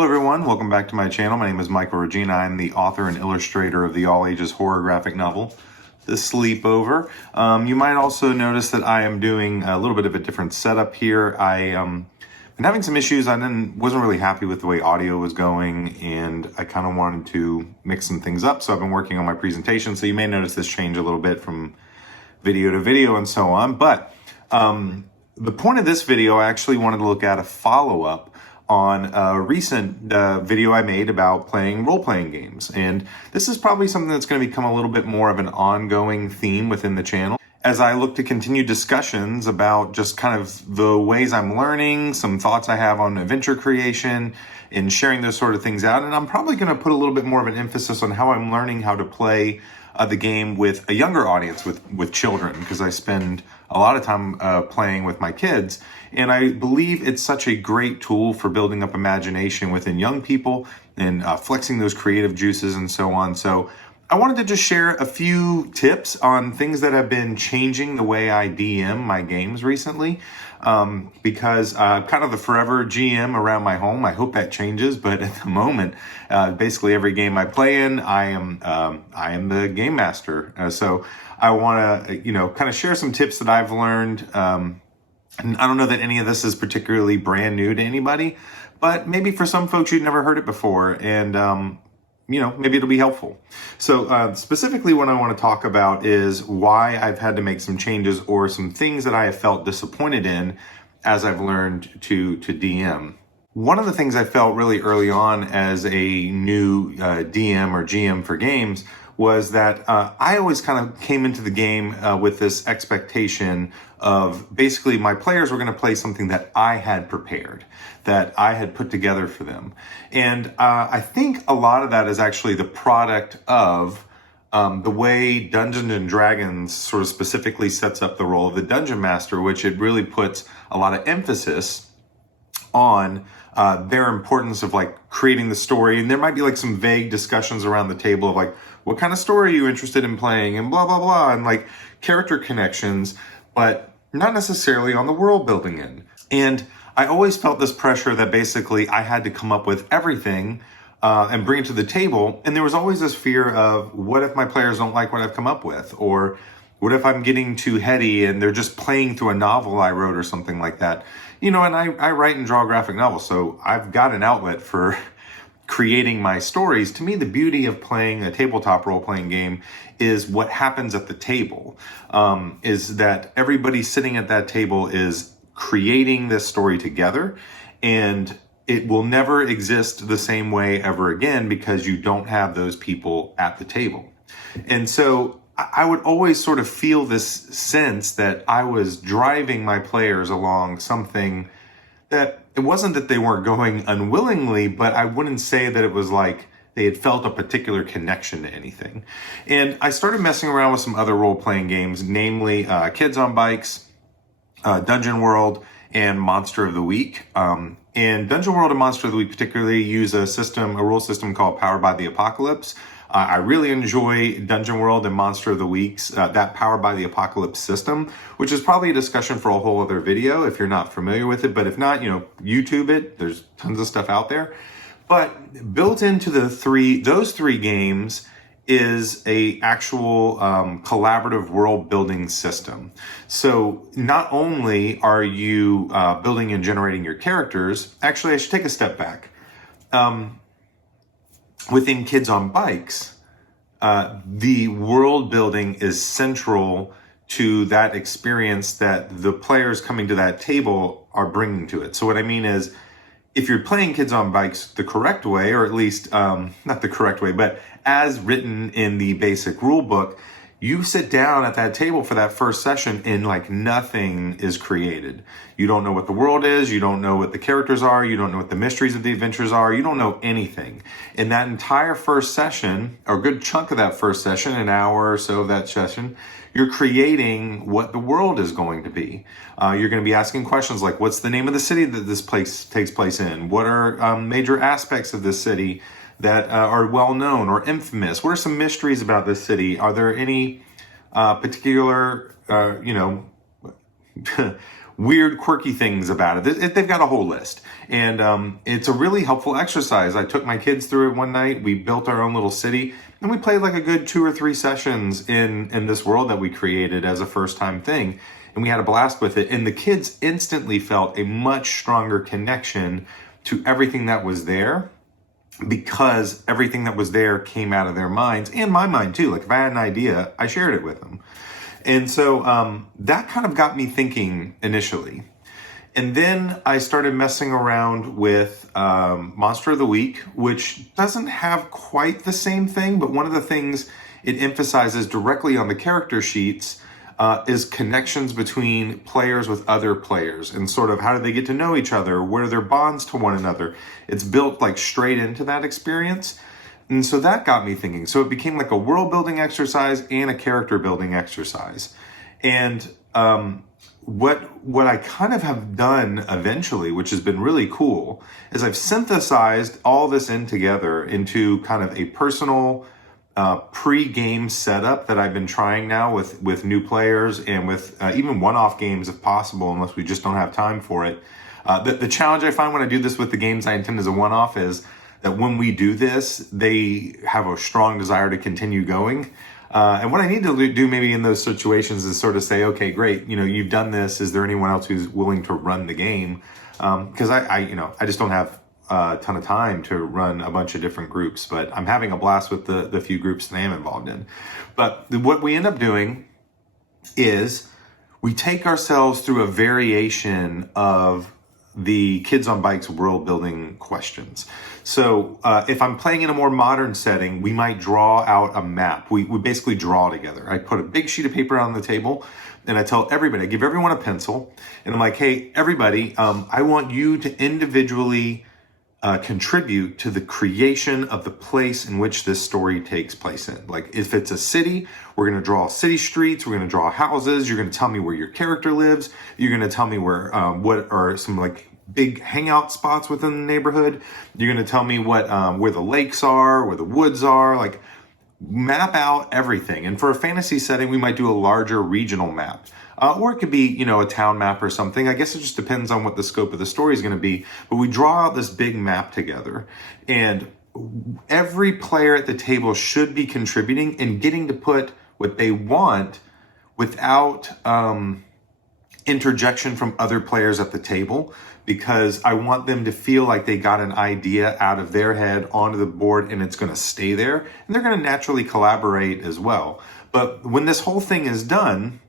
Hello everyone, welcome back to my channel. My name is Michael Regina. I'm the author and illustrator of the all-ages horror graphic novel, The Sleepover. You might also notice that I am doing a little bit of a different setup here. Been having some issues. I wasn't really happy with the way audio was going, and I kind of wanted to mix some things up, so I've been working on my presentation, so you may notice this change a little bit from video to video and so on. But the point of this video, I actually wanted to look at a follow-up on a recent video I made about playing role-playing games. And this is probably something that's going to become a little bit more of an ongoing theme within the channel as I look to continue discussions about just kind of the ways I'm learning, some thoughts I have on adventure creation, and sharing those sort of things out. And I'm probably going to put a little bit more of an emphasis on how I'm learning how to play the game with a younger audience, with children, because I spend a lot of time playing with my kids. And I believe it's such a great tool for building up imagination within young people and flexing those creative juices and so on. So I wanted to just share a few tips on things that have been changing the way I DM my games recently, because kind of the forever GM around my home. I hope that changes, but at the moment, basically every game I play in, I am the game master. So I want to, kind of share some tips that I've learned. And I don't know that any of this is particularly brand new to anybody, but maybe for some folks you've never heard it before, and maybe it'll be helpful. So specifically what I want to talk about is why I've had to make some changes or some things that I have felt disappointed in as I've learned to DM. One of the things I felt really early on as a new DM or GM for games was that I always kind of came into the game with this expectation of basically my players were going to play something that I had prepared, that I had put together for them. And I think a lot of that is actually the product of the way Dungeons and Dragons sort of specifically sets up the role of the Dungeon Master, which it really puts a lot of emphasis on their importance of like creating the story. And there might be like some vague discussions around the table of like, what kind of story are you interested in playing, and blah, blah, blah, and like character connections, but not necessarily on the world building end. And I always felt this pressure that basically I had to come up with everything and bring it to the table. And there was always this fear of, what if my players don't like what I've come up with? Or what if I'm getting too heady and they're just playing through a novel I wrote or something like that? And I write and draw graphic novels, so I've got an outlet for creating my stories. To me, the beauty of playing a tabletop role-playing game is what happens at the table, is that everybody sitting at that table is creating this story together, and it will never exist the same way ever again because you don't have those people at the table. And so I would always sort of feel this sense that I was driving my players along something that it wasn't that they weren't going unwillingly, but I wouldn't say that it was like they had felt a particular connection to anything. And I started messing around with some other role-playing games, namely Kids on Bikes, Dungeon World, and Monster of the Week. And Dungeon World and Monster of the Week particularly use a rule system called Powered by the Apocalypse. I really enjoy Dungeon World and Monster of the Week's, that Powered by the Apocalypse system, which is probably a discussion for a whole other video if you're not familiar with it. But if not, YouTube it. There's tons of stuff out there. But built into those three games is a actual collaborative world building system. So not only are you building and generating your characters, actually I should take a step back. Within Kids on Bikes, the world building is central to that experience that the players coming to that table are bringing to it. So what I mean is, if you're playing Kids on Bikes the correct way, or at least not the correct way, but as written in the basic rule book, you sit down at that table for that first session and like nothing is created. You don't know what the world is. You don't know what the characters are. You don't know what the mysteries of the adventures are. You don't know anything. In that entire first session, or a good chunk of that first session, an hour or so of that session, you're creating what the world is going to be. You're going to be asking questions like, what's the name of the city that this place takes place in? What are major aspects of this city that are well known or infamous? What are some mysteries about this city? Are there any particular, weird, quirky things about it. They've got a whole list. And it's a really helpful exercise. I took my kids through it one night. We built our own little city, and we played like a good 2 or 3 sessions in this world that we created as a first-time thing. And we had a blast with it. And the kids instantly felt a much stronger connection to everything that was there, because everything that was there came out of their minds, and my mind too. Like if I had an idea, I shared it with them. And so that kind of got me thinking initially. And then I started messing around with Monster of the Week, which doesn't have quite the same thing, but one of the things it emphasizes directly on the character sheets is connections between players with other players, and sort of how do they get to know each other? What are their bonds to one another? It's built like straight into that experience. And so that got me thinking. So it became like a world building exercise and a character building exercise. And what I kind of have done eventually, which has been really cool, is I've synthesized all this in together into kind of a personal pre-game setup that I've been trying now with new players, and with even one-off games if possible, unless we just don't have time for it. The challenge I find when I do this with the games I intend as a one-off is that when we do this, they have a strong desire to continue going. And what I need to do maybe in those situations is sort of say, okay, great, you've done this. Is there anyone else who's willing to run the game? Because I just don't have a ton of time to run a bunch of different groups, but I'm having a blast with the few groups that I am involved in. But what we end up doing is we take ourselves through a variation of the Kids on Bikes world building questions. So if I'm playing in a more modern setting, we might draw out a map. We basically draw together. I put a big sheet of paper on the table, and I tell everybody, I give everyone a pencil, and I'm like, hey, everybody, I want you to individually contribute to the creation of the place in which this story takes place in. Like if it's a city, we're going to draw city streets, we're going to draw houses, you're going to tell me where your character lives, you're going to tell me where what are some like big hangout spots within the neighborhood, you're going to tell me what where the lakes are, where the woods are, like map out everything. And for a fantasy setting, we might do a larger regional map. Or it could be, a town map or something. I guess it just depends on what the scope of the story is going to be. But we draw out this big map together. And every player at the table should be contributing and getting to put what they want without interjection from other players at the table. Because I want them to feel like they got an idea out of their head onto the board, and it's going to stay there. And they're going to naturally collaborate as well. But when this whole thing is done,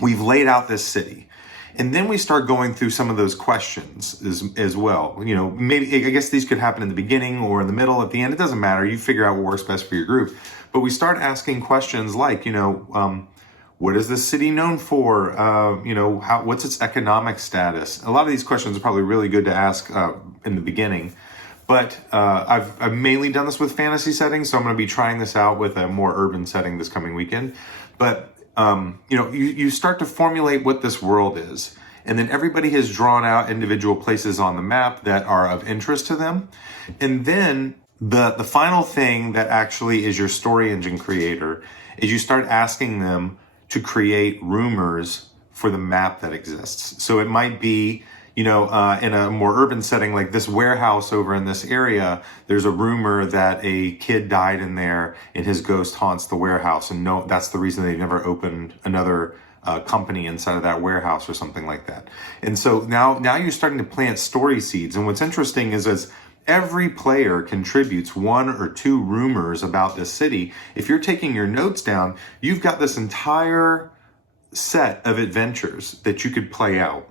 we've laid out this city. And then we start going through some of those questions as well. Maybe, I guess these could happen in the beginning or in the middle, at the end. It doesn't matter. You figure out what works best for your group. But we start asking questions like, what is this city known for? What's its economic status? A lot of these questions are probably really good to ask in the beginning. But I've mainly done this with fantasy settings, so I'm going to be trying this out with a more urban setting this coming weekend. But you start to formulate what this world is. And then everybody has drawn out individual places on the map that are of interest to them. And then the final thing that actually is your story engine creator is you start asking them to create rumors for the map that exists. So it might be, in a more urban setting, like this warehouse over in this area, there's a rumor that a kid died in there and his ghost haunts the warehouse. And no, that's the reason they've never opened another company inside of that warehouse or something like that. And so now you're starting to plant story seeds. And what's interesting is as every player contributes 1 or 2 rumors about this city, if you're taking your notes down, you've got this entire set of adventures that you could play out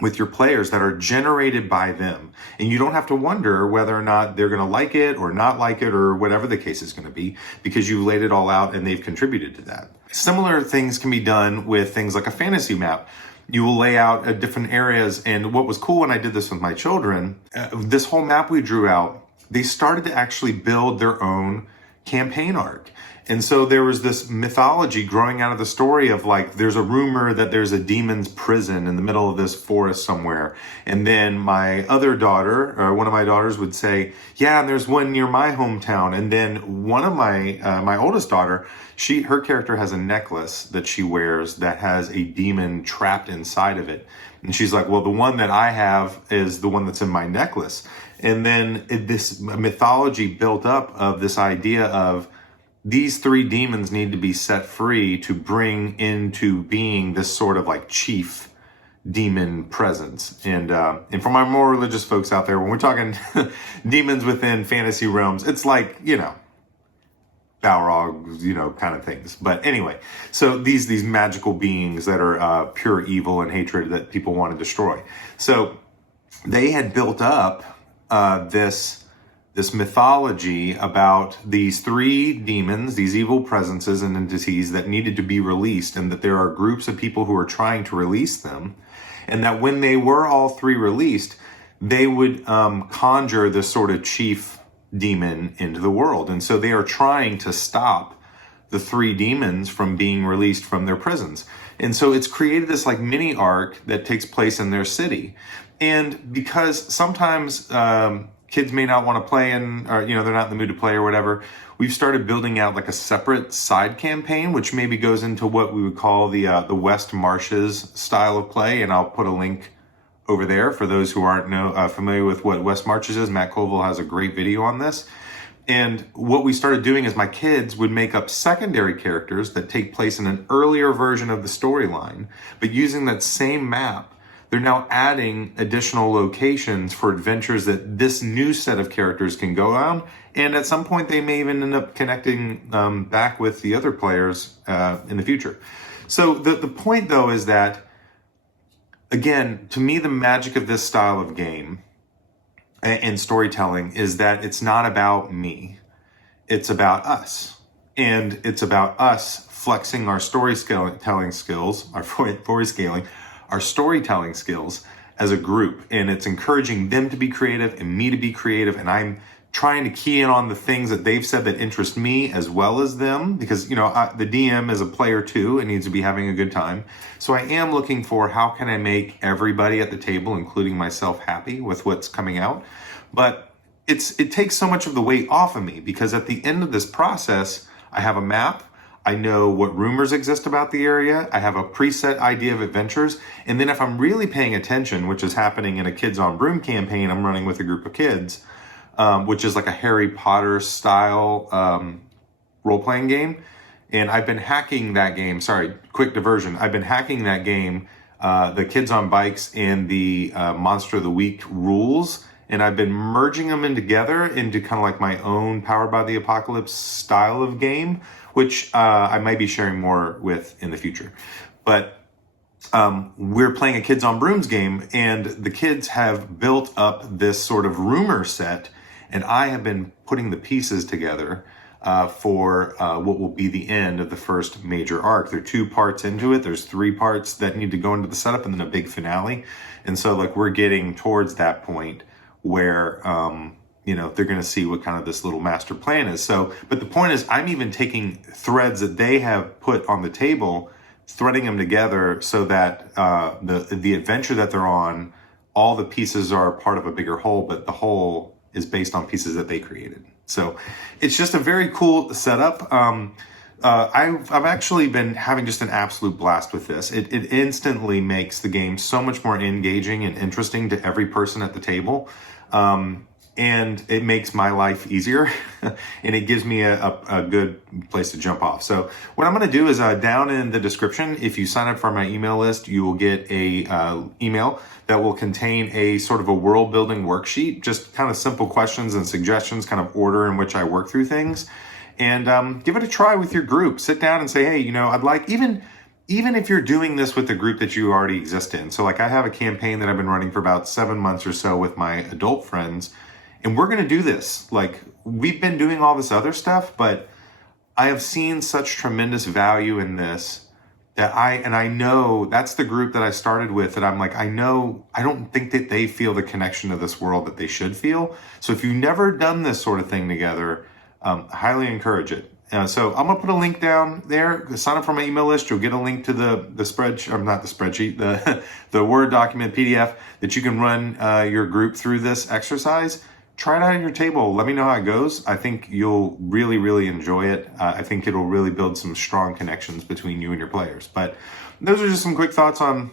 with your players that are generated by them. And you don't have to wonder whether or not they're going to like it or not like it or whatever the case is going to be, because you've laid it all out and they've contributed to that. Similar things can be done with things like a fantasy map. You will lay out different areas. And what was cool when I did this with my children, this whole map we drew out, they started to actually build their own campaign arc. And so there was this mythology growing out of the story of like, there's a rumor that there's a demon's prison in the middle of this forest somewhere. And then my other daughter, or one of my daughters would say, yeah, and there's one near my hometown. And then one of my oldest daughter, her character has a necklace that she wears that has a demon trapped inside of it. And she's like, well, the one that I have is the one that's in my necklace. And then this mythology built up of this idea of, these 3 demons need to be set free to bring into being this sort of like chief demon presence. And for my more religious folks out there, when we're talking demons within fantasy realms, it's like, Balrog, kind of things. But anyway, so these magical beings that are pure evil and hatred that people want to destroy. So they had built up this mythology about these 3 demons, these evil presences and entities that needed to be released, and that there are groups of people who are trying to release them, and that when they were all 3 released, they would conjure this sort of chief demon into the world. And so they are trying to stop the 3 demons from being released from their prisons. And so it's created this like mini arc that takes place in their city. And because sometimes kids may not want to play or they're not in the mood to play or whatever, we've started building out like a separate side campaign, which maybe goes into what we would call the West Marches style of play. And I'll put a link over there for those who aren't familiar with what West Marches is. Matt Colville has a great video on this. And what we started doing is my kids would make up secondary characters that take place in an earlier version of the storyline, but using that same map, they're now adding additional locations for adventures that this new set of characters can go on. And at some point, they may even end up connecting back with the other players in the future. So the point, though, is that, again, to me, the magic of this style of game and storytelling is that it's not about me. It's about us. And it's about us flexing our storytelling skills, our storytelling skills as a group. And it's encouraging them to be creative and me to be creative. And I'm trying to key in on the things that they've said that interest me as well as them, because, the DM is a player too and needs to be having a good time. So I am looking for how can I make everybody at the table, including myself, happy with what's coming out. But it takes so much of the weight off of me, because at the end of this process, I have a map. I know what rumors exist about the area. I have a preset idea of adventures. And then if I'm really paying attention, which is happening in a Kids on Broom campaign I'm running with a group of kids, which is like a Harry Potter style role-playing game. And I've been hacking that game. Sorry, quick diversion. I've been hacking that game, the Kids on Bikes and the Monster of the Week rules. And I've been merging them together into kind of like my own Powered by the Apocalypse style of game, which I might be sharing more with in the future. But we're playing a Kids on Brooms game, and the kids have built up this sort of rumor set, and I have been putting the pieces together for what will be the end of the first major arc. There are 2 parts into it. There's 3 parts that need to go into the setup, and then a big finale. And so like we're getting towards that point where they're going to see what kind of this little master plan is. So, but the point is, I'm even taking threads that they have put on the table, threading them together so that the adventure that they're on, all the pieces are part of a bigger whole, but the whole is based on pieces that they created. So it's just a very cool setup. I've actually been having just an absolute blast with this. It instantly makes the game so much more engaging and interesting to every person at the table. And it makes my life easier and it gives me a good place to jump off. So what I'm going to do is down in the description, if you sign up for my email list, you will get a email that will contain a sort of a world building worksheet, just kind of simple questions and suggestions, kind of order in which I work through things. And give it a try with your group. Sit down and say, hey, I'd like, even if you're doing this with the group that you already exist in. So like I have a campaign that I've been running for about 7 months or so with my adult friends. And we're going to do this. Like, we've been doing all this other stuff, but I have seen such tremendous value in this that I know that's the group that I started with, that I'm like, I don't think that they feel the connection to this world that they should feel. So if you've never done this sort of thing together, highly encourage it. So I'm gonna put a link down there. Sign up for my email list. You'll get a link to the spreadsheet, or not the spreadsheet, the Word document PDF that you can run your group through this exercise. Try it out at your table. Let me know how it goes. I think you'll really, really enjoy it. I think it'll really build some strong connections between you and your players. But those are just some quick thoughts on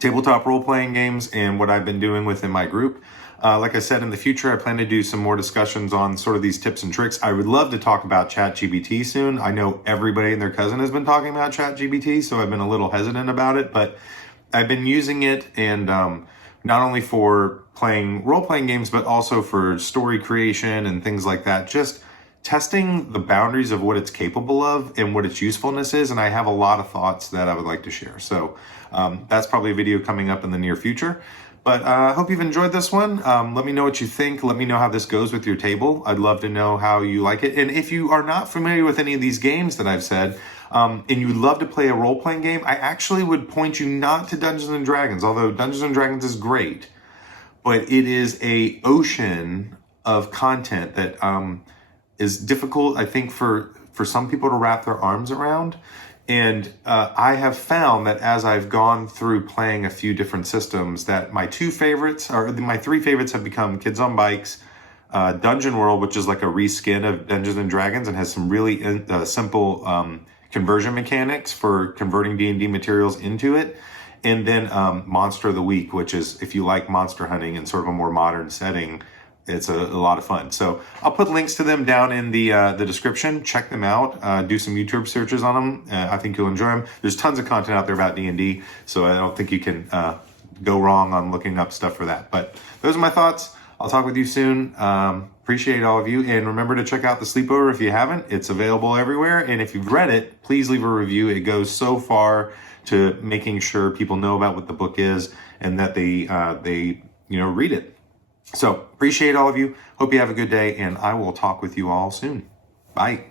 tabletop role-playing games and what I've been doing within my group. Like I said, in the future, I plan to do some more discussions on sort of these tips and tricks. I would love to talk about ChatGPT soon. I know everybody and their cousin has been talking about ChatGPT, so I've been a little hesitant about it, but I've been using it, and not only for playing role-playing games, but also for story creation and things like that. Just testing the boundaries of what it's capable of and what its usefulness is. And I have a lot of thoughts that I would like to share. So that's probably a video coming up in the near future. But I hope you've enjoyed this one. Let me know what you think. Let me know how this goes with your table. I'd love to know how you like it. And if you are not familiar with any of these games that I've said, and you'd love to play a role-playing game, I actually would point you not to Dungeons and Dragons, although Dungeons and Dragons is great, but it is a ocean of content that is difficult, I think, for some people to wrap their arms around. And I have found that as I've gone through playing a few different systems, that my three favorites have become Kids on Bikes, Dungeon World, which is like a reskin of Dungeons and Dragons and has some really simple conversion mechanics for converting D&D materials into it. And then Monster of the Week, which is, if you like monster hunting in sort of a more modern setting, it's a lot of fun. So I'll put links to them down in the description. Check them out. Do some YouTube searches on them. I think you'll enjoy them. There's tons of content out there about D&D, so I don't think you can go wrong on looking up stuff for that. But those are my thoughts. I'll talk with you soon. Appreciate all of you. And remember to check out The Sleepover if you haven't. It's available everywhere. And if you've read it, please leave a review. It goes so far to making sure people know about what the book is and that they read it. So appreciate all of you. Hope you have a good day, and I will talk with you all soon. Bye.